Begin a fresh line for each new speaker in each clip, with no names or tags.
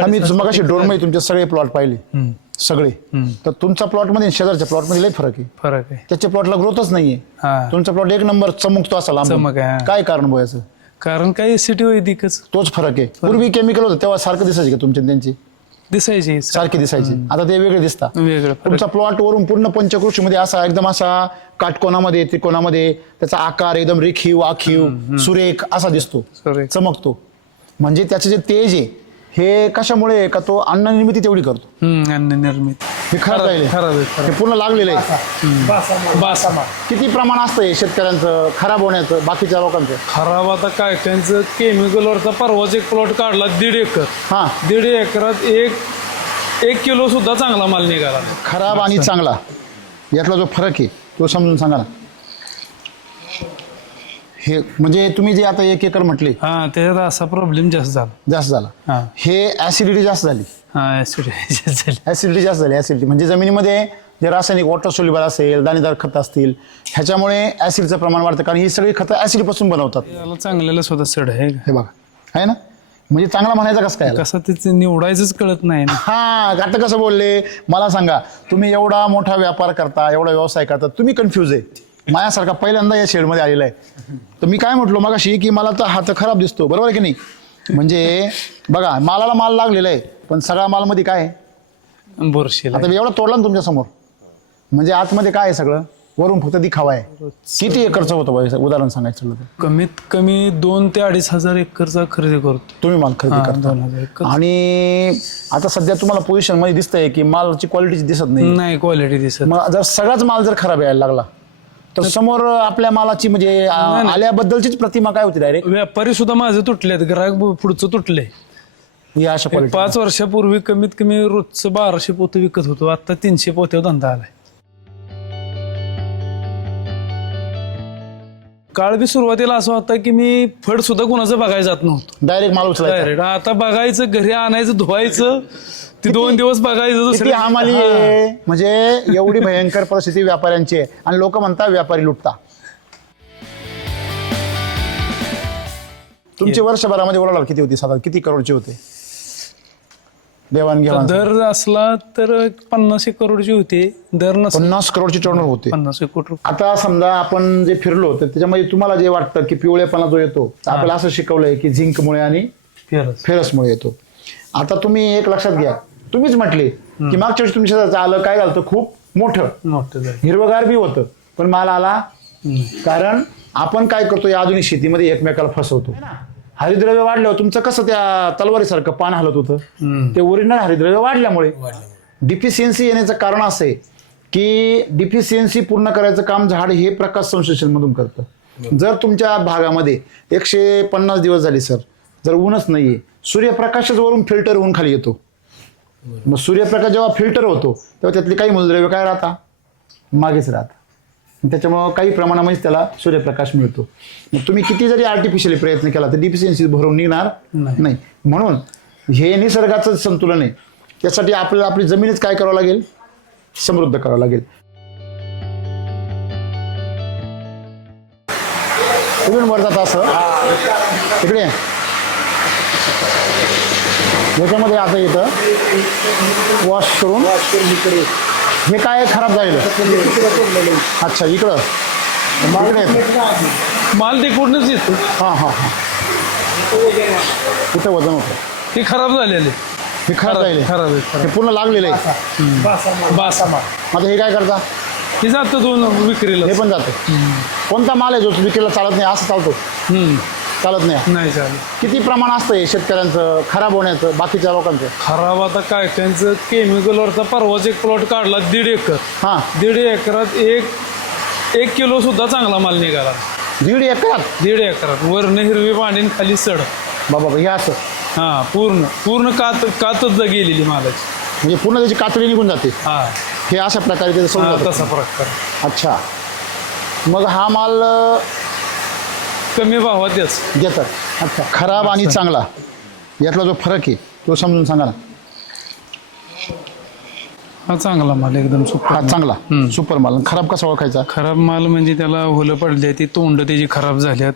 आम्ही
साडेसहा
मग
सात
ड्रोनमध्ये तुमचे सगळे प्लॉट पाहिले. सगळे. तर तुमचा प्लॉटमध्ये आणि शेजारच्या प्लॉटमध्ये लई फरक आहे.
फरक आहे.
त्याच्या प्लॉटला ग्रोथच नाहीये.
हा.
तुमचा प्लॉट एक नंबर चमकतो असा लांबून.
चमक आहे, हा.
काय कारण बोयाचं
कारण काही सिटी वैदिकच.
तोच फरक आहे. पूर्वी केमिकल होतं तेव्हा सारखं दिसायचे का तुमचे आणि त्यांची?
दिसायची.
सारखे दिसायचे. आता ते वेगळे दिसतात
वेगळं फरक.
तुमचा प्लॉट वरून पूर्ण पंचकृषीमध्ये असा एकदम असा काटकोनामध्ये त्रिकोणामध्ये त्याचा आकार एकदम रेखीव आखीव सुरेख असा दिसतो. चमकतो. म्हणजे त्याचे जे तेज आहे हे कशामुळे आहे? का तो अन्न निर्मिती तेवढी करतो?
हम्म, अन्न निर्मित
हे खराब राहिले
खराब आहे
हे पूर्ण लागलेलं आहे.
बासामा
किती प्रमाण असतं हे शेतकऱ्यांचं? खराब होण्याचं बाकीच्या लोकांचं?
खराब आता काय त्यांचं केमिकलवरचा परवाच एक प्लॉट काढला दीड एकर.
हा.
दीड एकरात एक एक किलो सुद्धा चांगला माल निघाला
खराब आणि चांगला. यातला जो फरक आहे तो समजून सांगा ना. हे म्हणजे तुम्ही जे आता एक एकर म्हटले
हा त्याच्यात असा प्रॉब्लेम जास्त झाला.
जास्त झाला.
हा.
हे ऍसिडिटी जास्त झाली.
हा ऍसिड झाली.
ऍसिडिटी जास्त झाली ऍसिडिटी म्हणजे जमिनीमध्ये जे रासायनिक वॉटर सोल्युबल असेल दाणेदार खतं असतील ह्याच्यामुळे ऍसिडचं प्रमाण वाढतं. कारण ही सगळी खतं ऍसिडपासून बनवतात.
त्याला चांगल्याला सुद्धा सड आहे.
हे बघा. आहे ना? म्हणजे चांगला म्हणायचा कसं काय याला?
कसं तिथे निवडायचंच कळत नाही ना.
हा आता कसं बोलले? मला सांगा तुम्ही एवढा मोठा व्यापार करता एवढा व्यवसाय करता तुम्ही कन्फ्यूज आहे. माझ्यासारखा पहिल्यांदा या शेडमध्ये आलेला आहे. तर मी काय म्हटलो मगाशी की मला तर हात खराब दिसतो. बरोबर आहे की नाही? म्हणजे बघा मालाला माल लागलेला आहे पण सगळा मालमध्ये काय आहे?
बोरशीला
आता मी एवढा तोडला ना तुमच्यासमोर. म्हणजे आतमध्ये काय आहे सगळं? वरून फक्त दिखावा आहे. किती एकरचं होतं बघा, उदाहरण सांगायचं झालं तर.
कमीत कमी दोन ते अडीच हजार एकरचा खरेदी करतो.
तुम्ही माल खरेदी
हा,
करता.
दोन हजार एकर.
आणि आता सध्या तुम्हाला पोझिशनमध्ये दिसतंय की मालची क्वालिटी दिसत नाही.
नाही क्वालिटी दिसत
मग जर सगळाच माल जर खराब यायला लागला तर समोर आपल्या मालाची म्हणजे आ, आल्याबद्दलचीच प्रतिमा काय होती डायरेक्ट
व्यापारी सुद्धा माझे तुटलेत ग्राहक पुढचं तुटले.
ही अशा
पाच वर्षापूर्वी कमीत कमी रोजचं बाराशे पोतं विकत होतो आता तीनशे पोत्यावर धंदा आलाय. काळ बी सुरुवातीला असं होता की मी फड सुद्धा कोणाचं बघायला जात नव्हतो.
डायरेक्ट माल उचलायचा.
डायरेक्ट आता बघायचं घरी आणायचं धुवायचं ते दोन दिवस बघायचं
किती
दुसऱ्या-
हमाली आहे. म्हणजे एवढी भयंकर परिस्थिती व्यापाऱ्यांची आहे. आणि लोक म्हणतात व्यापारी लुटता. तुमचे वर्षभरामध्ये ओलाढाल किती होती साधारण? किती करोडचे होते? देवाणघेवाण
दर असला तर पन्नास एक करोडची होती. दर नसला
पन्नास करोडचे टर्नर होते.
पन्नास एक कोटी.
आता समजा आपण जे फिरलो तर त्याच्यामध्ये तुम्हाला जे वाटतं की पिवळेपणा जो येतो तर आपल्याला असं शिकवलंय की झिंकमुळे आणि. फेरसमुळे येतो. आता तुम्ही एक लक्षात घ्या. तुम्हीच म्हटले की मागच्या वर्षी तुमच्या आलं काय झालं खूप मोठं.
मोठं झालं.
हिरवगार बी होतं. पण माल आला. कारण आपण काय करतो या आधुनिक शेतीमध्ये एकमेकाला फसवतो. हरिद्रव्य वाढल्यावर तुमचं कसं त्या तलवारीसारखं पान हलत होतं?
हम्म.
ते ओरिजिनल हरिद्रव्य वाढल्यामुळे. डिफिशियन्सी येण्याचं कारण असं आहे की डिफिशियन्सी पूर्ण करायचं काम झाड हे प्रकाश संश्लेषण मधून करतं जर तुमच्या भागामध्ये एकशे पन्नास दिवस झाले सर जर ऊनच नाहीये सूर्यप्रकाशच वरून फिल्टर होऊन खाली येतो. मग सूर्यप्रकाश जेव्हा फिल्टर होतो तेव्हा त्यातले काही मूलद्रव्य काय राहता? मागेच राहतात. त्याच्यामुळं काही प्रमाणामध्ये त्याला सूर्यप्रकाश मिळतो. मग तुम्ही किती जरी आर्टिफिशियली प्रयत्न केला तर डिफिशियन्सी भरून निघणार
नाही.
म्हणून हे निसर्गाचं संतुलन आहे. त्यासाठी आपल्याला आपली जमीनच काय करावं लागेल? समृद्ध करावं लागेल. तुम्ही वर जात असं इकडे. याच्यामध्ये आता येतं वॉश करून हे काय खराब झालेलं. अच्छा इकडं.
माल तिकडूनच येतो
हां हां हां. इथं वजन होतं.
ते खराब झालेले
हे खराब राहिले
खराब आहे
हे पूर्ण लागलेलं आहे.
बासामा
आता हे काय करता?
हे जातं दोन विक्रीला.
हे पण जातं. कोणता माल आहे जो विक्रीला चालत नाही? असं चालतो.
हम्म.
चालत नाही.
नाही चालेल
किती प्रमाण असतं हे शेतकऱ्यांचं? खराब होण्याचं बाकीच्या लोकांचं?
खराब आता काय त्यांचं केमिकलवरचा परवाच एक प्लॉट काढला दीड एकर.
हां.
दीड एकरात एक एक किलो सुद्धा चांगला माल निघाला.
दीड एकरात?
दीड एकरात. वरनं हिरवी पाणी आणि खाली सड.
बाबा हे असं?
हा पूर्ण पूर्ण कात कातच गेलेली मालाची.
म्हणजे पूर्ण त्याची कातडी निघून जाते.
हा.
हे अशा प्रकारे त्याचं
हा,
सोडलं
तसा प्रकार.
अच्छा. मग हा माल अं,
कमी भावात याच
देतात अच्छा. खराब आणि चांगला. यातला जो फरक आहे तो समजून सांगा ना.
हा चांगला माल एकदम सुपर
हा चांगला. सुपर माल. आणि खराब कसा ओळखायचा?
खराब माल म्हणजे त्याला होलं पडले ती तोंड त्याची खराब झाल्यात.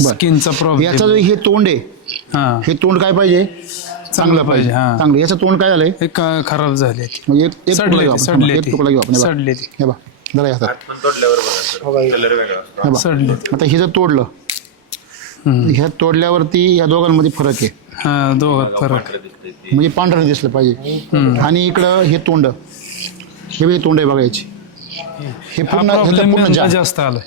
बरं.
स्किनचा
याचं
प्रॉब्लेम
जो हे तोंड आहे
हा.
हे तोंड काय पाहिजे? चांगलं पाहिजे.
हा.
चांगलं. याचं तोंड काय झालंय?
हे का- खराब झाले
म्हणजे एक एक
सडले
तुकडा घेऊ
ते,
आपण.
सडले
एक
ते.
तुकडा घेऊ आपण. हे बघा.
सडले ते.
हे बा जरा या हातात.
पण तोडल्यावर बघा सर. कलर वेगळा.
हे बा
सडले
आता हे जर तोडलं. ह्या तोडल्यावरती या दोघांमध्ये फरक आहे.
हा दोघात फरक.
म्हणजे पांढरं दिसलं पाहिजे. आणि इकडं हे तोंड. हे बी तोंड आहे बघायची. हे
हा
पूर्ण ह्याचं
प्रॉब्लेम
पूर्ण जा-
जास्त आलाय.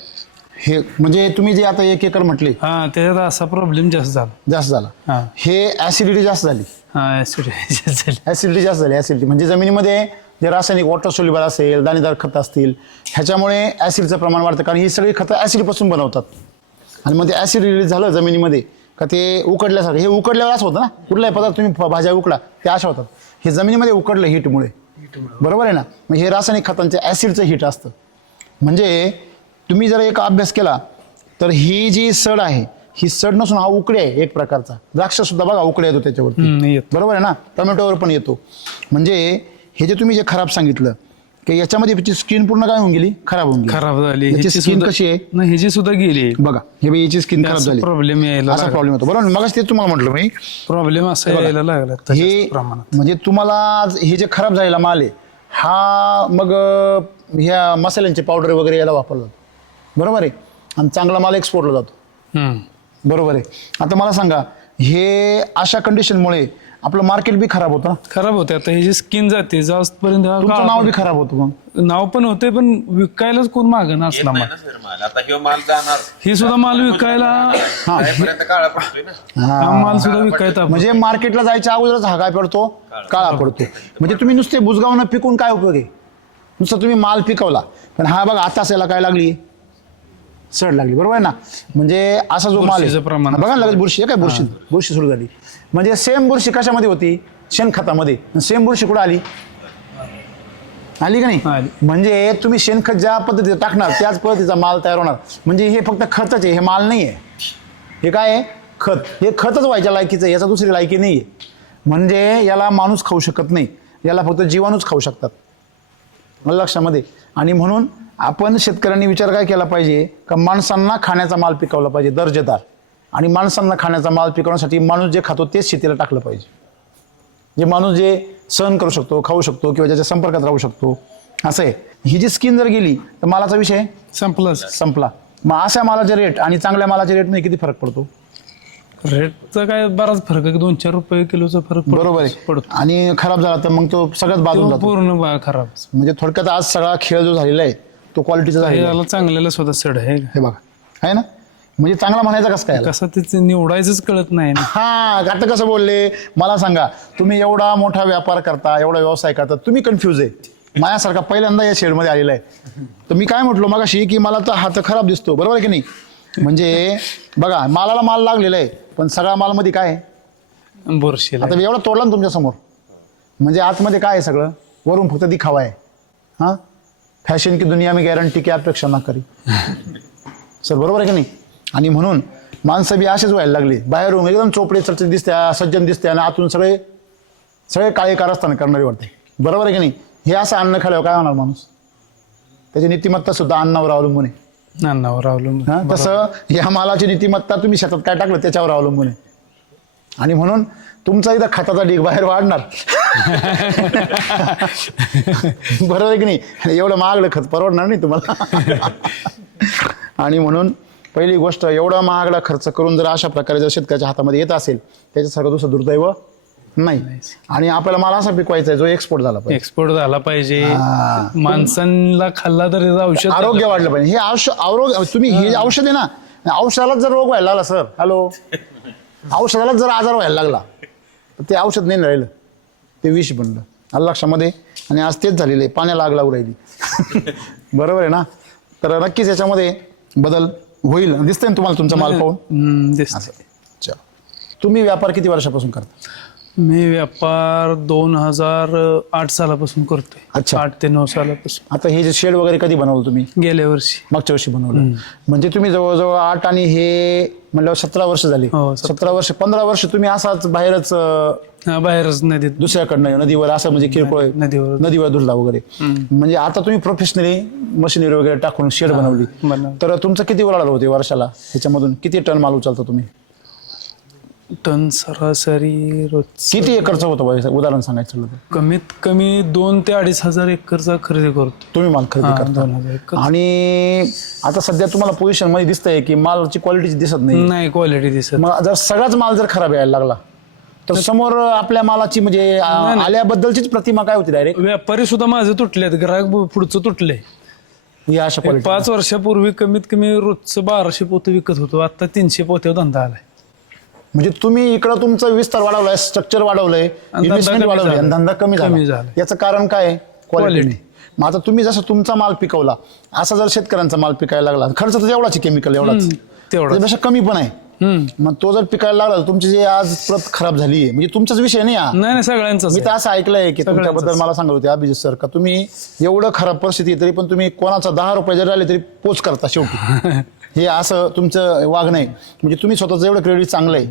हे म्हणजे तुम्ही जे आता एक एकर म्हटले
हा त्याच्यात असा प्रॉब्लेम जास्त झाला.
जास्त झाला.
हा.
हे ऍसिडिटी जास्त झाली.
हा ऍसिड झाली.
ऍसिडिटी जास्त झाली ऍसिडिटी म्हणजे जमिनीमध्ये जे रासायनिक वॉटर सोल्युबल असेल दाणेदार खत असतील ह्याच्यामुळे ऍसिडचं प्रमाण वाढतं. कारण ही सगळी खतं ऍसिडपासून बनवतात. आणि मग ते ऍसिड रिलीज झालं जमिनीमध्ये का ते उकडल्यासारखं. हे उकडल्यावर असं होतं ना कुठलाही पदार्थ तुम्ही भाज्या उकडा ते अशा होतात. हे जमिनीमध्ये उकडलं हिटमुळे बरोबर आहे ना? मग हे रासायनिक खतांचे ऍसिडचं हिट असतं. म्हणजे तुम्ही जर एक अभ्यास केला तर ही जी सड आहे ही सड नसून हा उकडे आहे एक प्रकारचा. द्राक्ष सुद्धा बघा उकडे येतो त्याच्यावरती. बरोबर आहे ना? टोमॅटोवर पण येतो. म्हणजे हे जे तुम्ही जे खराब सांगितलं की याच्यामध्ये याची स्किन पूर्ण काय होऊन गेली? खराब होऊन गेली.
खराब झाली.
याची
ह्याची
स्किन
सुद्धा-
कशी आहे?
नाही ह्याची सुद्धा गेली.
बघा हे बघ याची स्किन खराब झाली.
प्रॉब्लेम यायला
असा प्रॉब्लेम होतो. बरोबर? मग तेच तुम्हाला म्हटलं मी.
प्रॉब्लेम असा यायला लागला आता
हे
जास्त प्रमाणात.
म्हणजे तुम्हाला आज हे जे खराब झालेला माल आहे हा मग अं, ह्या मसाल्यांचे पावडर वगैरे याला वापरला जातो. बरोबर आहे? आणि चांगला माल एक्सपोर्टला जातो.
हम्म.
बरोबर आहे? आता मला सांगा हे अशा कंडिशनमुळे आपलं मार्केट बी खराब होतं
खराब होते. आता ह्याची स्किन जाते जास्तपर्यंत हा
तुमचं नाव बी खराब होतं मग.
नाव पण होते पण विकायलाच कोण माग
नाही
माल
ना सर माल. आता ह्यो माल जाणार.
ही सुद्धा माल विकायला
पर्यंत काळा पडतोय ना.
हा. माल सुद्धा विकायचा
म्हणजे मार्केटला जायच्या अगोदरच हा काय पडतो? काळा. पडतो. म्हणजे तुम्ही नुसते बुजगावनं पिकून काय उपयोग आहे? नुसतं तुम्ही माल पिकवला. पण हा बघा आताच याला काय लागली? सड लागली. बरोबर आहे ना? म्हणजे असा जो माल आहे.
प्रमाण
बघा ना लगेच बुरशी. आहे काय बुरशी? बुरशी सुरू झाली. म्हणजे सेम बुरशी कशामध्ये होती? शेणखतामध्ये. सेम बुरशी कुठं आली? आली का नाही. म्हणजे तुम्ही शेणखत ज्या पद्धतीचं टाकणार त्याच पद्धतीचा माल तयार होणार. म्हणजे हे फक्त खतच आहे हे माल नाही आहे. हे काय आहे? खत. हे खतच व्हायच्या लायकीचं आहे याचा दुसरी लायकी नाही आहे. म्हणजे याला माणूस खाऊ शकत नाही. याला फक्त जीवाणूच खाऊ शकतात. लक्षामध्ये. आणि म्हणून आपण शेतकऱ्यांनी विचार काय केला पाहिजे? का माणसांना खाण्याचा माल पिकवला पाहिजे दर्जेदार. आणि माणसांना खाण्याचा माल पिकवण्यासाठी माणूस जे खातो तेच शेतीला टाकलं पाहिजे. जे माणूस जे सहन करू शकतो खाऊ शकतो किंवा ज्याच्या संपर्कात राहू शकतो. असं आहे. ही जी स्किन जर गेली तर मालाचा विषय?
संपलाच
संपला. मग अशा मालाचे रेट आणि चांगल्या मालाच्या रेटमध्ये किती फरक पडतो?
रेटचा काय बराच फरक आहे. दोन चार रुपये किलोचा फरक पडतो-
बरोबर आहे.
पडतो.
आणि खराब झाला तर मग तो सगळ्यात
तो
जातो.
पूर्ण बा- खराब.
म्हणजे थोडक्यात आज सगळा खेळ जो झालेला आहे तो क्वालिटीचा झालेला आहे.
याला चांगल्याला स्वतः सड आहे.
हे बघा. आहे ना? म्हणजे चांगला म्हणायचा कसं काय?
कसं त्याचं निवडायचंच कळत नाही ना.
हा आता कसं बोलले? मला सांगा तुम्ही एवढा मोठा व्यापार करता एवढा व्यवसाय करता तुम्ही कन्फ्यूज आहे. माझ्यासारखा पहिल्यांदा या शेडमध्ये आलेला आहे. तर मी काय म्हटलो मगाशी की मला तर हात खराब दिसतो बरोबर आहे की नाही? म्हणजे बघा मालाला माल लागलेला आहे पण सगळा मालमध्ये काय आहे?
बोरशीला.
आता एवढा तोडला ना तुमच्यासमोर. म्हणजे आतमध्ये काय आहे सगळं? वरून फक्त दिखावा आहे. हां? फॅशन की दुनिया में गॅरंटी की अपेक्षा ना करी. सर बरोबर आहे की नाही? आणि म्हणून माणसं बी असेच व्हायला लागली. बाहेरून एकदम चोपडे चर्चे दिसत्या सज्जन दिसत्या आणि आतून सगळे सगळे काळे कारस्थान करणारे वाटते. बरोबर आहे की नाही? हे असं अन्न खाल्यावर काय होणार माणूस? त्याची नीतिमत्ता सुद्धा अन्नावर अवलंबून आहे.
नानावर अवलंबून.
तसं या मालाची नीतिमत्ता तुम्ही शेतात काय टाकलं त्याच्यावर अवलंबून आहे. आणि म्हणून तुमचा इथं खताचा ढीग बाहेर वाढणार. बरोबर आहे की नाही? एवढं महागडं खत परवडणार नाही तुम्हाला. आणि म्हणून पहिली गोष्ट एवढा महागडा खर्च करून जर अशा प्रकारे जर शेतकऱ्याच्या हातामध्ये येत असेल त्याच्यासारखं दुसरं दुर्दैव नाही. आणि आपल्याला माल असा पिकवायचा आहे जो एक्सपोर्ट झाला पाहिजे.
एक्सपोर्ट झाला पाहिजे. माणसांना खाल्ला तर औषध
आरोग्य वाढलं पाहिजे. हे औषध आरोग्य तुम्ही हे औषध आहे ना औषधालाच जर रोग व्हायला लागला सर हॅलो. औषधालाच जर आजार व्हायला लागला तर ते औषध नाही राहिलं. ते विष बनलं. आलं लक्षामध्ये? आणि आज तेच झालेलं आहे. पाण्याला आग लागू राहिली बरोबर आहे ना? तर नक्कीच याच्यामध्ये बदल होईल दिसतंय ना तुम्हाला तुमचा माल पाहून
हम्म, दिसतंय.
चला. तुम्ही व्यापार किती वर्षापासून करता
मी व्यापार दोन हजार आठ सालापासून करतोय.
अच्छा.
आठ ते नऊ सालापासून.
आता हे जे शेड वगैरे कधी बनवलं तुम्ही?
गेल्या वर्षी.
मागच्या वर्षी बनवलं. म्हणजे तुम्ही जवळजवळ आठ आणि हे म्हणल्यावर सतरा वर्ष झाली.
हो, सतरा.
सतरा वर्ष पंधरा वर्ष तुम्ही असाच बाहेरच अं,
हा, बाहेरच नदीत.
दुसऱ्याकडनं नदीवर असं म्हणजे किरकोळ
नदीवर.
नदीवर धुरला वगैरे. म्हणजे आता तुम्ही प्रोफेशनली मशिनरी वगैरे टाकून शेड बनवली.
बनवली.
तर तुमचं किती उलाढाल होते वर्षाला? ह्याच्यामधून किती टन माल उचलता तुम्ही?
टन सरासरी रोज
किती एकरचं होतं बघा, उदाहरण सांगायचं तर.
कमीत कमी दोन ते अडीच हजार एकरचा खरेदी करतो.
तुम्ही माल खरेदी
हा,
करता.
दोन हजार एकर
आणि आता सध्या तुम्हाला पोझिशनमध्ये दिसतंय की मालाची क्वालिटी दिसत नाही.
नाही क्वालिटी दिसत
मग जर सगळाच माल जर खराब यायला लागला तर समोर आपल्या मालाची म्हणजे आ- आल्याबद्दलचीच प्रतिमा काय होती डायरेक्ट
व्यापारी सुद्धा माझे तुटलेत ग्राहक पुढचं तुटले
या अशा क्वालिटी
पाच वर्षापूर्वी कमीत कमी रोजचं बाराशे पोतं विकत होतो आता तीनशे पोते धंदा आलाय.
म्हणजे तुम्ही इकडं तुमचा विस्तार वाढवलाय स्ट्रक्चर वाढवलंय इन्व्हेस्टमेंट
कमी
वाढवली आणि
झाला.
धंदा कमी झाला. याचं कारण काय क्वालिटी. मग आता तुम्ही जसं तुमचा माल पिकवला असा जर शेतकऱ्यांचा माल पिकायला लागला खर्च तर एवढाच केमिकल एवढाच
तेवढं
त्यापेक्षा कमी पण आहे मग तो जर पिकायला लागला तर तुमची जे आज प्रत खराब झाली आहे म्हणजे तुमचाच विषय नाही हा
नाही सगळ्यांचाच
मी तर. असं ऐकलंय की. तुमच्याबद्दल मला सांगत होते अभिजित सर का तुम्ही एवढं खराब परिस्थिती तरी पण तुम्ही कोणाचा दहा रुपये जरी आले तरी पोच करता शेवटी हे असं तुमचं वागणं आहे. म्हणजे तुम्ही स्वतःचं एवढं क्रेडिट चांगलं आहे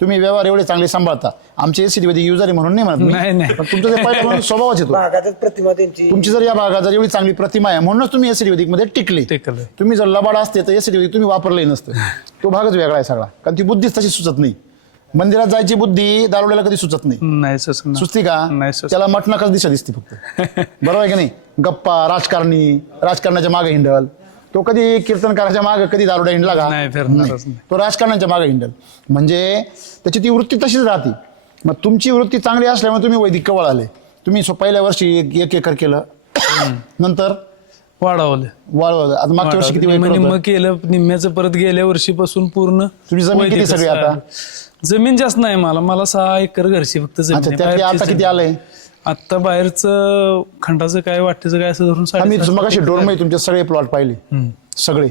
तुम्ही व्यवहार एवढे चांगले सांभाळता. आमचे एसीडी मध्ये युजर आहे म्हणून नाही म्हणत मी.
नाही.
पण तुमचं ते पहिलं म्हणून स्वभावच येतो
भागातच प्रतिमा त्यांची.
तुमची जर या भागात जर एवढी चांगली प्रतिमा आहे म्हणूनच तुम्ही एसीडी मध्ये टिकले. तुम्ही जर लबाड असते तर एसीडी तुम्ही वापरलंही नसतं. तो भागच वेगळा आहे सगळा. कारण ती बुद्धीच तशी सुचत नाही. मंदिरात जायची बुद्धी दारुड्याला कधी सुचत नाही.
नाही सुचणार.
सुचती का?
नाही सुचत.
त्याला मटणाकच दिशा दिसते फक्त. बरोबर आहे की नाही? गप्पा राजकारणी राजकारणाच्या मागे हिंडल. तो कधी कीर्तनकाराच्या मागे कधी दारुडा हिंडला का
नाही, फिरणारच नाही.
तो राजकारणाच्या मागे हिंडल. म्हणजे त्याची ती वृत्ती तशीच राहते. मग तुमची वृत्ती चांगली असल्यामुळे तुम्ही वैदिक कवळ आले. तुम्ही स्व- पहिल्या वर्षी एक एक एकर केलं. नंतर?
वाढवलं.
वाढवलं. आता मागच्या वर्षी किती
निम्म? केलं निम्म्याचं परत गेल्या वर्षीपासून पूर्ण
तुमची जमीन किती
वैदिकच
सगळी आता?
आहे. जमीन जास्त नाही मला. मला सहा एकर घरची फक्त जमीन
अच्छा
आहे.
त्यातली
बाहेरची
आता किती
जमीन.
आलंय?
आता बाहेरचं खंडाचं काय वाटेचं काय असं धरून
आम्ही
साडेसात
मग
एकर
ड्रोनमध्ये तुमचे सगळे प्लॉट पाहिले. सगळे.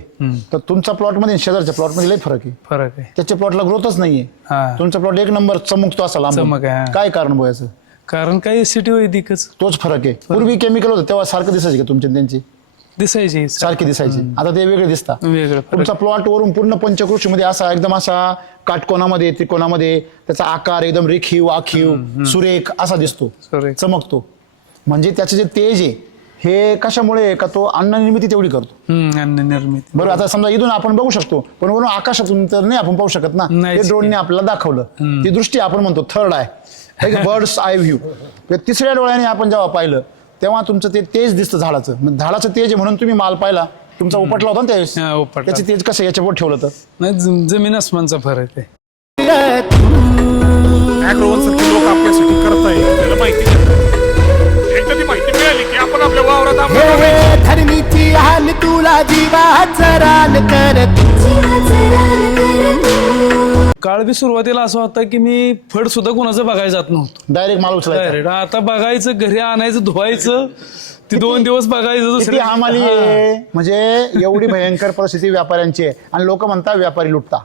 तर तुमचा प्लॉटमध्ये शेजारच्या प्लॉटमध्ये लई फरक आहे.
फरक आहे.
त्याच्या प्लॉटला ग्रोथच नाहीये. तुमचा प्लॉट एक नंबर चमकतो असा लांब
चमक आहे, हा.
काय कारण बोयाचं
कारण काय सिटी वैदिकच.
तोच फरक आहे. पूर्वी केमिकल होतं तेव्हा सारखं दिसायचे का तुमचे आणि त्यांची?
दिसायची
सारखे. दिसायचे. आता ते वेगळे दिसतात.
वेगळं.
तुमचा प्लॉट वरून पूर्ण पंचकृषी मध्ये असा एकदम असा काटकोनामध्ये त्रिकोणामध्ये त्याचा आकार एकदम रेखीव आखीव सुरेख असा दिसतो. चमकतो. म्हणजे त्याचे जे तेज आहे हे कशामुळे का तो अन्न निर्मिती तेवढी करतो?
अन्न निर्मिती.
बरोबर आता समजा इथून आपण बघू शकतो पण वरून आकाशातून तर नाही आपण पाहू शकत ना. ते ड्रोनने आपल्याला दाखवलं. ती दृष्टी आपण म्हणतो थर्ड आहे बर्ड्स आय व्ह्यू तिसऱ्या डोळ्याने आपण जेव्हा पाहिलं तेव्हा तुमचं ते तेज दिसतं झाडाचं. मग झाडाचं तेज आहे म्हणून तुम्ही माल पाहिला. तुमचा उपटला होता ना त्यावेळेस?
हा, उपटला.
त्याचे तेज कसं याच्यावर ठेवलं तर
नाही जमीन आसमानचा फरक आहे.
अॅग्रोवनसारखे लोक आपल्यासाठी करताय त्याला माहिती नाही. एकदा ती माहिती मिळाली की आपण आपल्या वावरात
धरणीची हाल तुला जीवाचं रान करत
काळ बी सुरुवातीला असं होता की मी फड सुद्धा कोणाचं बघायला जात नव्हतो.
डायरेक्ट माल उचलायचा.
डायरेक्ट आता बघायचं घरी आणायचं धुवायचं ती दोन दिवस बघायचं
किती
दुसऱ्या
हमाली आहे? म्हणजे एवढी भयंकर परिस्थिती व्यापाऱ्यांची आहे. आणि लोक म्हणतात व्यापारी लुटता.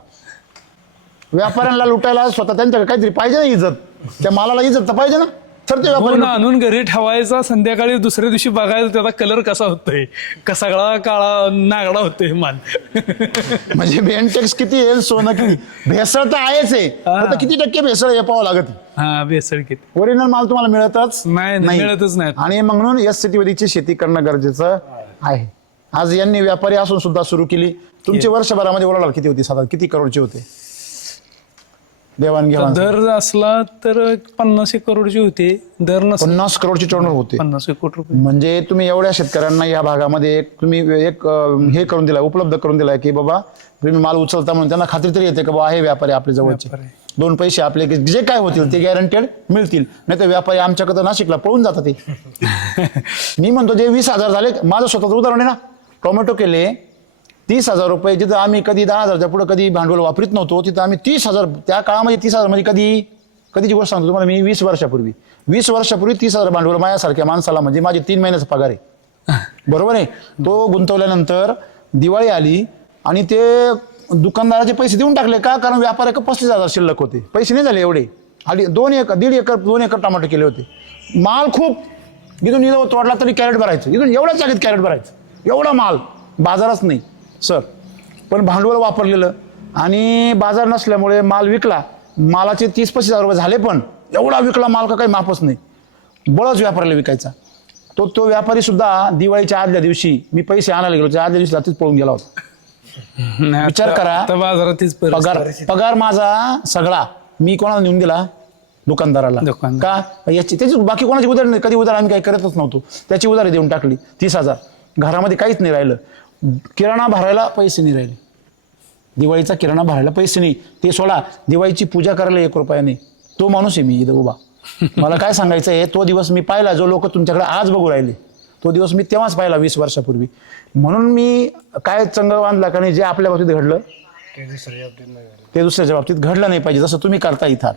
व्यापाऱ्यांना लुटायला स्वतः त्यांच्याकडे काहीतरी पाहिजे ना इज्जत. त्या मालाला इज्जत तर पाहिजे ना. तर ते व्यापारी
फोन आणून घरी ठेवायचा संध्याकाळी दुसऱ्या दिवशी बघायचं त्याचा कलर कसा होतोय? कसा सगळा काळा नागडा होतोय माल
म्हणजे बेनटेक्स किती येईल सोनं किती? भेसळ तर आहेच आहे. फक्त किती टक्के भेसळ हे पाहावं लागत
हा बेसळ किती?
ओरिजिनल माल तुम्हाला मिळतच
नाही, नाही, मिळतच नाही.
आणि म्हणून एस सिटीवरीची शेती करणं गरजेचं आहे. आज यांनी व्यापारी असून सुद्धा सुरू केली. तुमची वर्षभरामध्ये ओरडाल किती होती साधारण? किती करोडची होते? देवाणघेवाण
दर असला तर पन्नास एक करोडची होते. दर नसला.
पन्नास करोडची टर्नर होते.
पन्नास एक कोटी रुपये.
म्हणजे तुम्ही एवढ्या शेतकऱ्यांना या भागामध्ये एक तुम्ही एक अं, हे करून दिलाय उपलब्ध करून दिलाय की बाबा तुम्ही माल उचलता म्हणून त्यांना खात्री तरी येते की बाबा हे व्यापारी आपल्या जवळचे.
व्यापारी.
दोन पैसे आपले की जे काय होतील ते गॅरंटेड मिळतील. नाही तर व्यापारी आमच्याकडे नाशिकला पळून जातात ते. मी म्हणतो जे वीस हजार झाले माझं स्वतःचं उदाहरण आहे ना. टोमॅटो केले तीस हजार रुपये जिथं आम्ही कधी दहा हजारच्या पुढे कधी भांडवल वापरीत नव्हतो तिथं आम्ही तीस हजार त्या काळामध्ये तीस हजार म्हणजे कधी कधीची गोष्ट सांगतो तुम्हाला मी वीस वर्षापूर्वी. वीस वर्षापूर्वी तीस हजार भांडवल माझ्यासारख्या माणसाला म्हणजे माझे तीन महिन्याचा पगार आहे. बरोबर आहे? तो गुंतवल्यानंतर दिवाळी आली आणि ते दुकानदाराचे पैसे देऊन टाकले का? कारण व्यापाऱ्याकडे पस्तीस हजार शिल्लक होते. पैसे नाही झाले एवढे. आणि दोन एकर दीड एकर दोन एकर टमाटे केले होते. माल खूप इथून इथं तोडला तरी कॅरेट भरायचं. इथून एवढ्या जागेत कॅरेट भरायचं. एवढा माल. बाजारच नाही. सर पण भांडवल वापरलेलं आणि बाजार नसल्यामुळे माल विकला. मालाचे तीस पस्तीस हजार रुपये झाले पण एवढा विकला माल का काही मापच नाही. बळच व्यापाऱ्याला विकायचा. तो तो व्यापारी सुद्धा दिवाळीच्या आदल्या दिवशी मी पैसे आणायला गेलो त्या आदल्या दिवशी रात्रीच पळून गेला होता. विचार करा.
आता
पगार. पगार माझा सगळा. मी कोणाला नेऊन दिला? दुकानदाराला.
दुकानदार.
का? याची त्याची बाकी कोणाची उधार नाही कधी उधार आम्ही काही करतच नव्हतो. त्याची उधारी देऊन टाकली तीस हजार. घरामध्ये काहीच नाही राहिलं. किराणा भरायला पैसे नाही राहिले. दिवाळीचा किराणा भरायला पैसे नाही. ते सोडा दिवाळीची पूजा करायला एक रुपया नाही. तो माणूस आहे मी इथं उभा. मला काय सांगायचं आहे तो दिवस मी पाहिला जो लोक तुमच्याकडे आज बघू राहिले तो दिवस मी तेव्हाच पाहिला वीस वर्षापूर्वी. म्हणून मी काय चंग बांधला का नाही जे आपल्या बाबतीत घडलं ते दुसऱ्याच्या बाबतीत घडलं नाही पाहिजे जसं तुम्ही करता इथं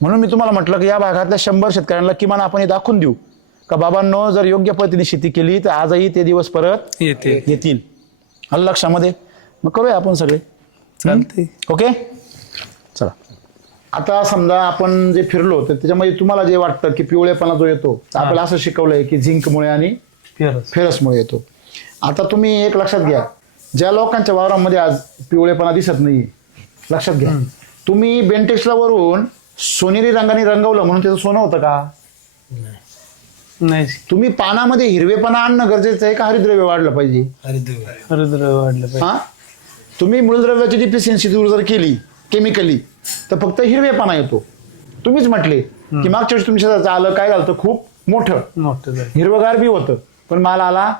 म्हणून मी तुम्हाला म्हटलं की या भागातल्या शंभर शेतकऱ्यांना किमान आपण हे दाखवून देऊ. का बाबांनो जर योग्य पद्धतीने शेती केली तर आजही ते दिवस परत
येते
येतील. आलं लक्षामध्ये? मग करूया आपण सगळे.
चालते
ओके? चला. आता समजा आपण जे फिरलो तर त्याच्यामध्ये तुम्हाला जे वाटतं की पिवळेपणा जो येतो तर आपल्याला असं शिकवलंय की झिंकमुळे आणि फेरसमुळे येतो. आता तुम्ही एक लक्षात घ्या. ज्या लोकांच्या वावरामध्ये आज पिवळेपणा दिसत नाही लक्षात घ्या. तुम्ही बेंटेक्सला वरून सोनेरी रंगाने रंगवलं म्हणून त्याचं सोनं होतं का?
नाही.
तुम्ही पानामध्ये हिरवेपणा आणणं गरजेचं आहे का हरिद्रव्य वाढलं पाहिजे?
हरिद्र वाढलं पाहिजे.
हा? तुम्ही मूलद्रव्याची डिफिशियन्सी दूर जर केली केमिकली तर फक्त हिरवेपणा येतो. तुम्हीच म्हटले की मागच्या वेळेस तुमच्या शेताचं आलं काय झालं खूप मोठं.
मोठं झालं.
हिरवगार बी होतं. पण माल आला.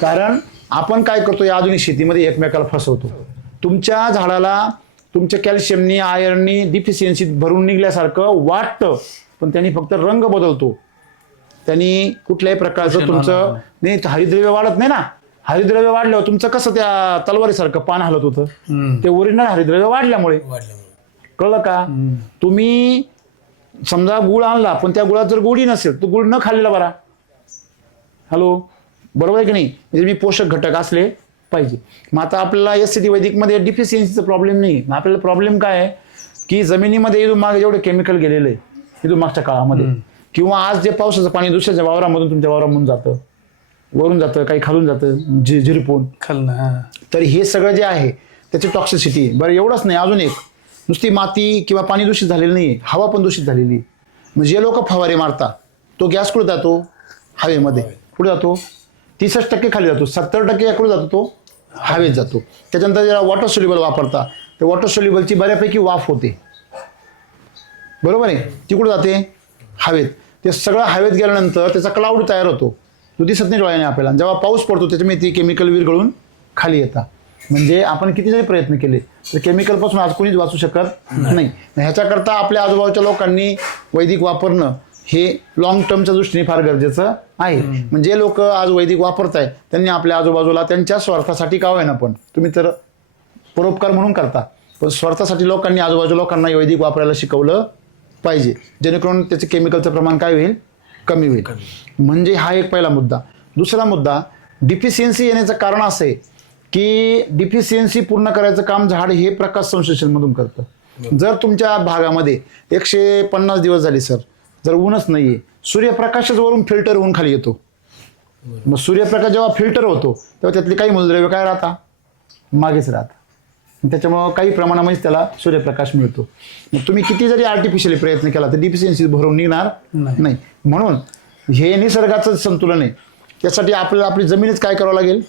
कारण आपण काय करतो या आधुनिक शेतीमध्ये एकमेकाला फसवतो. तुमच्या झाडाला तुमच्या कॅल्शियमनी आयर्ननी डिफिशियन्सी भरून निघल्यासारखं वाटतं पण त्यांनी फक्त रंग बदलतो. त्यांनी कुठल्याही प्रकारचं तुमचं नाही हरिद्रव्य वाढत नाही ना. हरिद्रव्य वाढल्यावर तुमचं कसं त्या तलवारीसारखं पान हलत होतं? ते ओरिजिनल हरिद्रव्य वाढल्यामुळे. कळलं का? तुम्ही समजा गुळ आणला पण त्या गुळात जर गोडी नसेल तर गुळ न खाल्लेला बरा. हॅलो? बरोबर आहे की नाही? म्हणजे मी पोषक घटक असले पाहिजे. मग आता आपल्याला एस सी टी वैदिकमध्ये डिफिशियन्सीचा प्रॉब्लेम नाही मग आपल्याला प्रॉब्लेम काय आहे? की जमिनीमध्ये मागे जेवढे केमिकल गेलेलं आहे मागच्या काळामध्ये. किंवा आज जे पावसाचं पाणी दुसऱ्याच्या वावरामधून तुमच्या वावरामधून जातं वरून जातं काही खालून जातं झि झिरपून
खाल्लं हा.
तर हे सगळं जे आहे त्याची टॉक्सिसिटी बरं एवढंच नाही अजून एक. नुसती माती किंवा पाणी दूषित झालेलं नाही हवा पण दूषित झालेली. मग जे लोक फवारे मारतात तो गॅस कुठे जातो? हवेमध्ये. कुठे जातो? तीसच टक्के खाली जातो सत्तर टक्के कुठे जातो तो? हवेत जातो. त्याच्यानंतर जेव्हा वॉटर सोल्युबल वापरता ते वॉटर सोल्युबलची बऱ्यापैकी वाफ होते. बरोबर आहे? ती कुठे जाते? हवेत. ते सगळं हवेत गेल्यानंतर त्याचा क्लाउड तयार होतो. तो दिसत नाही डोळ्याने आपल्याला जेव्हा पाऊस पडतो त्याच्यामुळे ती केमिकल विरघळून खाली येतात. म्हणजे आपण किती जरी प्रयत्न केले तर केमिकलपासून आज कोणीच वाचू शकत नाही. ह्याच्याकरता आपल्या आजूबाजूच्या लोकांनी वैदिक वापरणं हे लॉंग टर्मच्या दृष्टीने फार गरजेचं आहे. म्हणजे लोक आज वैदिक वापरताय त्यांनी आपल्या आजूबाजूला त्यांच्या स्वार्थासाठी का होईना पण. तुम्ही तर परोपकार म्हणून करता. पण स्वार्थासाठी लोकांनी आजूबाजूच्या लोकांना वैदिक वापरायला शिकवलं पाहिजे. जेणेकरून त्याचे केमिकलचं प्रमाण काय होईल? कमी होईल. म्हणजे हा एक पहिला मुद्दा. दुसरा मुद्दा डिफिशियन्सी येण्याचं कारण असं आहे की डिफिशियन्सी पूर्ण करायचं काम झाड हे प्रकाश संश्लेषणमधून करतं. जर तुमच्या भागामध्ये एकशे पन्नास दिवस झाले सर जर ऊनच नाहीये सूर्यप्रकाशच वरून फिल्टर होऊन खाली येतो. मग सूर्यप्रकाश जेव्हा फिल्टर होतो तेव्हा त्यातले काही मूलद्रव्य काय राहता? मागेच राहतात. त्याच्यामुळं काही प्रमाणामध्ये त्याला सूर्यप्रकाश मिळतो. मग तुम्ही किती जरी आर्टिफिशियली प्रयत्न केला तर डिफिशियन्सी भरून निघणार नाही. म्हणून हे निसर्गाचं संतुलन आहे. त्यासाठी आपल्याला आपली जमीनच काय करावं लागेल?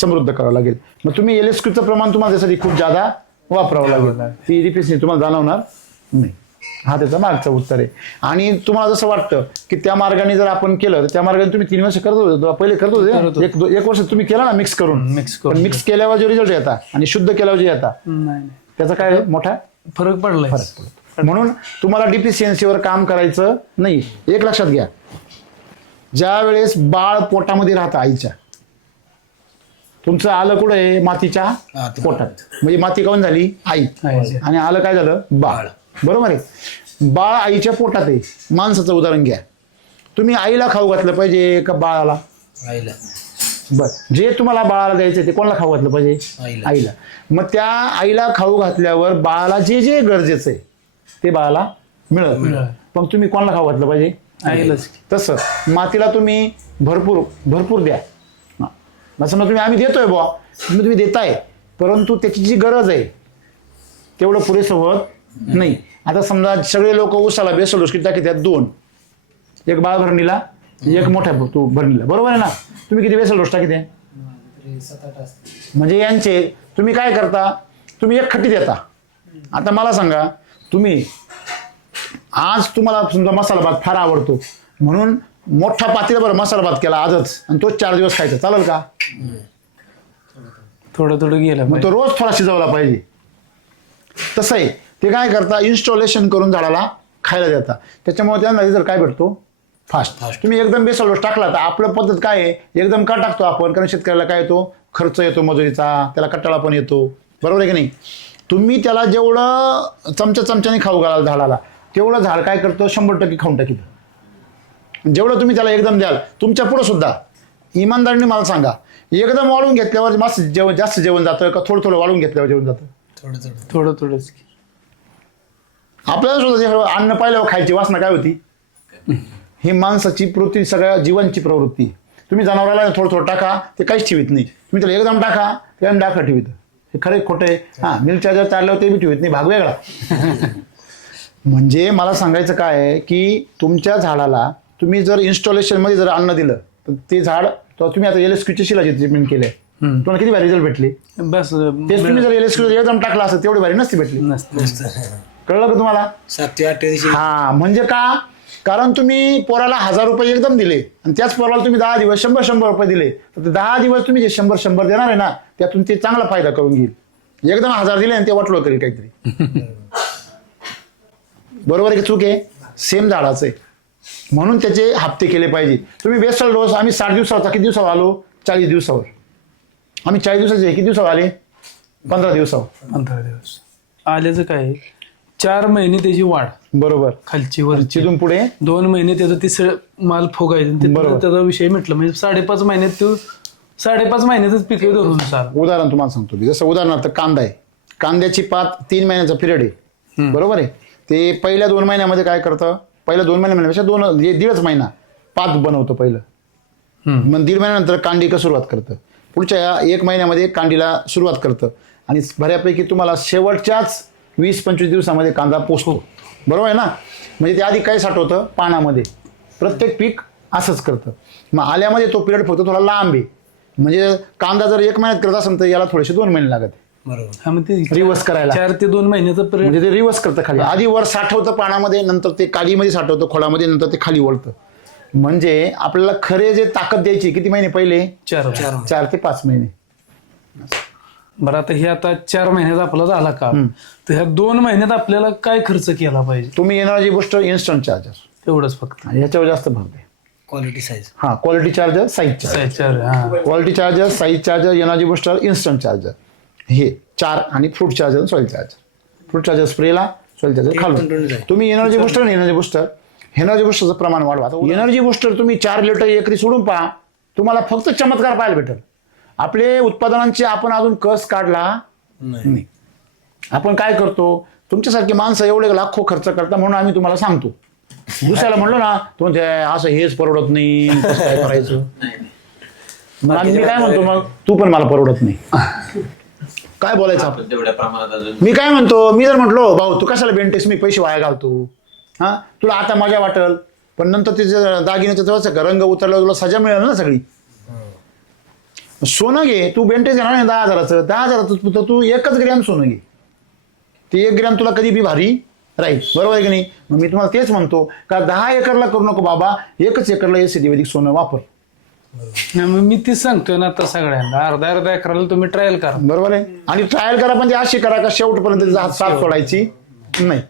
समृद्ध करावं लागेल. मग तुम्ही एल एस प्रमाण तुम्हाला त्यासाठी खूप जादा वापरावं लागेल. ती डिफिशियन्सी तुम्हाला जाणवणार नाही. हा त्याचा मागचं उत्तर आहे. आणि तुम्हाला जसं वाटतं की त्या मार्गाने जर आपण केलं तर त्या मार्गाने तुम्ही तीन वर्ष करत होते पहिले करत होते? एक दो- एक वर्ष तुम्ही केला ना मिक्स करून?
Mix करून.
पण मिक्स केल्यावर जे रिझल्ट येतात आणि शुद्ध केल्यावर जे येतात
नाही नाही.
त्याचा काय? मोठा?
फरक पडलाय.
म्हणून तुम्हाला डिफिशियन्सीवर काम करायचं नाही. एक लक्षात घ्या. ज्या वेळेस बाळ पोटामध्ये राहतं आईच्या तुमचं आलं कुठं आहे? मातीच्या पोटात. म्हणजे माती काऊन झाली? आई. आणि आलं काय झालं? बाळ. बरोबर आहे. बाळ आईच्या पोटात आहे. माणसाचं उदाहरण घ्या. तुम्ही आईला खाऊ घातलं पाहिजे का बाळाला?
आईला.
बर. जे तुम्हाला बाळाला द्यायचं ते कोणाला खाऊ घातलं पाहिजे?
आईला.
मग त्या आईला खाऊ घातल्यावर बाळाला जे जे गरजेचं आहे ते बाळाला मिळत पण तुम्ही कोणाला खाऊ घातलं पाहिजे?
आईलाच.
तसं. मातीला तुम्ही भरपूर भरपूर द्या. हा. मग तुम्ही आम्ही देतोय बुवा. तुम्ही तुम्ही देताय. परंतु त्याची जी गरज आहे तेवढं पुरेसं होत नाही. आता समजा सगळे लोक उसाला बेसल की टाकी त्यात दोन. एक बाळ भरणीला एक मोठ्या तू भरणीला. बरोबर आहे ना? तुम्ही किती बेसल डोस टाकी म्हणजे यांचे तुम्ही काय करता? तुम्ही एक खट्टी देता. आता मला सांगा तुम्ही आज तुम्हाला समजा मसाला भात फार आवडतो. म्हणून मोठा पातेला बरं मसाला भात केला आजच. आणि तोच चार दिवस खायचा. चालेल का?
थोडं थोडं गेलं
मग तो रोज थोडा शिजवला पाहिजे. तसं आहे. ते काय करता इन्स्टॉलेशन करून झाडाला खायला देता. त्याच्यामुळे त्यांना रिझल्ट काय भेटतो? फास्ट तुम्ही एकदम बेसल डोस टाकला तर आपलं पद्धत काय आहे? एकदम का टाकतो आपण? कारण शेतकऱ्याला काय येतो? खर्च येतो मजुरीचा त्याला कट्टाळा पण येतो. बरोबर आहे की नाही? तुम्ही त्याला जेवढं चमच्या चमच्याने खाऊ घालाल झाडाला तेवढं झाड काय करतो? शंभर टक्के खाऊन टाकीत जेवढं तुम्ही त्याला एकदम द्याल तुमच्या पुढं सुद्धा. इमानदारीने मला सांगा. एकदम वाळून घेतल्यावर मस्त जेवण जास्त जेवण जातं का थोडं थोडं वाळून घेतल्यावर जेवण जातं?
थोडं थोडंच की.
आपल्याला सुद्धा जे अन्न पाहिल्यावर खायची वासना काय होती? ही माणसाची प्रवृत्ती सगळ्या जीवांची प्रवृत्ती. तुम्ही जनावराला थोडं थोडं टाका ते काहीच ठेवीत नाही. तुम्ही त्याला एकदम टाका ते एकदम टाका ठेवीत. हे खरे खोटे हा मिल्क चार्जर चालल्यावर ते बी ठेवीत नाही. भाग वेगळा. म्हणजे मला सांगायचं काय आहे की तुमच्या झाडाला तुम्ही जर इन्स्टॉलेशनमध्ये जर अन्न दिलं तर ते झाड तर तुम्ही आता एल एस क्यूची शिलाची ट्रीटमेंट केले तुम्हाला किती भारी रिझल्ट भेटले?
बस
तेच तुम्ही जर एल एस क्यू एकदम टाकला असतं तेवढी भारी नसती भेटली.
नसतं.
कळलं का तुम्हाला?
सात ते आठ दिवशी.
हा म्हणजे का? कारण तुम्ही पोराला हजार रुपये एकदम दिले. आणि त्याच पोराला तुम्ही दहा दिवस शंभर शंभर रुपये दिले. तर ते दहा दिवस तुम्ही जे शंभर शंभर देणार आहे ना त्यातून ते चांगला फायदा करून घेईल. एकदम हजार दिले आणि ते वाटलं करेल काहीतरी. बरोबर आहे की चूक आहे? सेम झाडाचं आहे. म्हणून त्याचे हप्ते केले पाहिजे. तुम्ही बेस्टल डोस आम्ही साठ दिवसाचा किती दिवसावर आलो? चाळीस दिवसावर. आम्ही चाळीस दिवसाचे किती दिवसावर आले? पंधरा दिवसावर.
पंधरा दिवस. आल्याचं काय आहे? चार महिने त्याची वाढ.
बरोबर.
खालची वर
तिथून पुढे?
दोन महिने त्याचं तिसरं माल फुगायचं
बरोबर.
त्याचा विषय मिटला म्हणजे साडेपाच महिन्यात तो साडेपाच महिन्यातच पिक धरून
उदाहरण तुम्हाला सांगतो मी. जसं उदाहरणार्थ कांदा आहे. कांद्याची पात तीन महिन्याचा पिरियड आहे. बरोबर आहे? ते पहिल्या दोन महिन्यामध्ये काय करतं? पहिल्या दोन महिन्यापेक्षा दोन म्हणजे दीडच महिना पात बनवतं पहिलं. मग दीड महिन्यानंतर कांडी का सुरुवात करतं? पुढच्या या एक महिन्यामध्ये कांडीला सुरुवात करतं. आणि बऱ्यापैकी तुम्हाला शेवटच्याच वीस पंचवीस दिवसामध्ये कांदा पोचतो बरोबर आहे ना? म्हणजे ते आधी काय साठवतं? पानामध्ये. प्रत्येक पीक असंच करतं. मग आल्यामध्ये तो पिरियड फक्त थोडा लांब आहे. म्हणजे कांदा जर एक महिन्यात करत असेल तर याला थोडेसे दोन महिने लागत
बरोबर.
हा
रिवर्स करायला.
चार ते दोन महिन्याचं पिरियड
म्हणजे ते रिवर्स करतं खाली. आधी वर साठवतं पानामध्ये नंतर ते काडीमध्ये साठवतं खोडामध्ये नंतर ते खाली वळतं. म्हणजे आपल्याला खरे जे ताकद द्यायची किती महिने पहिले?
चार
चार ते पाच महिने.
बरं आता हे आता चार महिन्याचा आपला झाला का तर ह्या दोन महिन्यात आपल्याला काय खर्च केला पाहिजे?
तुम्ही एनर्जी बुस्टर इन्स्टंट चार्जर
तेवढंच फक्त.
ह्याच्यावर जास्त भर द्या
क्वालिटी साईज
हा क्वालिटी चार्जर साईज चार्जर
चार हा.
Quality charger size charger energy booster instant charger हे चार आणि fruit charger soil charger fruit charger स्प्रेला soil charger खालून. तुम्ही एनर्जी बुस्टर आणि एनर्जी बुस्टर एनर्जी बुस्टरचं प्रमाण वाढवा. एनर्जी बुस्टर तुम्ही चार लिटर एकरी सोडून पहा तुम्हाला फक्त चमत्कार पाहायला भेटेल. आपले उत्पादनांचे आपण अजून कस काढला?
नाही
नाही. आपण काय करतो? तुमच्यासारखी माणसं एवढे लाखो खर्च करता म्हणून आम्ही तुम्हाला सांगतो. दुसऱ्याला म्हणलो ना तो म्हणते, असं हेच परवडत नाही कसं काय करायचं? मग आम्ही- मी काय म्हणतो मग तू पण मला परवडत नाही. काय बोलायचं
आपण तेवढ्या प्रमाणात अजून
मी काय म्हणतो मी जर म्हटलो भाऊ तू कशाला बेंटेस मी पैसे वाया घालतो. हा? तुला आता मजा वाटेल पण नंतर तिचे दागिन्याचं तेव्हाच रंग उतरला तुला सजा मिळेल ना सगळी. सोनं घे तू बेंटेस घेणार नाही दहा हजाराचं. दहा हजाराचं तर तू एकच ग्रॅम सोनं घे ते एक ग्रॅम तुला कधी बी भारी राहील. बरोबर आहे की नाही? मग मी तुम्हाला तेच म्हणतो का दहा एकरला करू नको बाबा एकच एकरला एस वैदिक सोनं वापर.
नाही, मग मी तीच सांगतोय ना आता सगळ्यांना. अर्धा अर्धा एकराला तुम्ही ट्रायल करा.
बरोबर आहे? आणि ट्रायल करा पण ते अशी करा का शेवटपर्यंत तिचा हात साफ सोडायची? नाही.